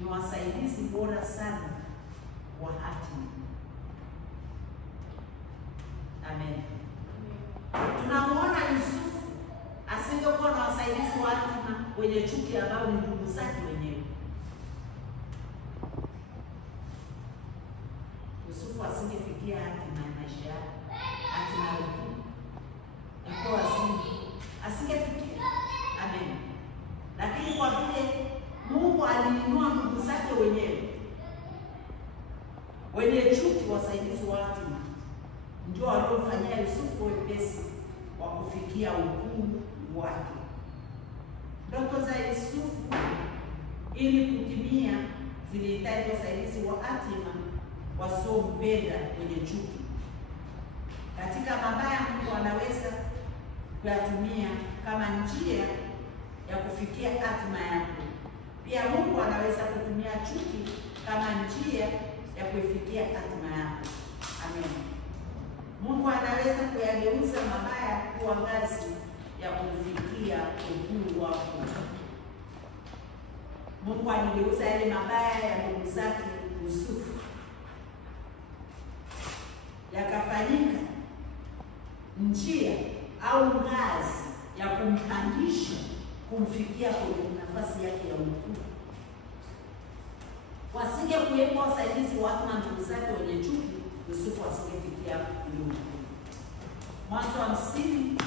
ni wasaidizi bora sana wa hatima. Amen. Tunamuona Yusufu asingekuwa na wasaidizi wa hatima wenye chuki ambao ni ndugu zake wenyewe. Yusufu asingefikia hatima ya maisha yake, hatima yake ilikuwa asingefikia. Amen. Lakini kwa vile Mungu aliinua ndugu zake wenyewe wenye chuki, wasaidizi wa hatima, ndio waliomfanyia Yusufu wepesi wa kufikia hukumu wake. Ndoto za Yusufu ili kutimia zilihitaji wasaidizi wa hatima wasiompenda wenye chuki. Katika mabaya, Mungu anaweza kuyatumia kama njia ya kufikia hatima yako. Pia Mungu anaweza kutumia chuki kama njia ya kuifikia hatima yako. Amen. Mungu anaweza kuyageuza mabaya kuwa ngazi ya kufikia uhuru wako. Mungu aligeuza yale mabaya ya ndugu zake Yusufu yakafanyika njia au ngazi ya kumpandisha kumfikia kwenye nafasi yake ya ukuu. Wasinge kuwepo wasaidizi wa hatima ndugu zake wenye chuki, Yusufu asingefikia ule ukuu. Mwanzo 50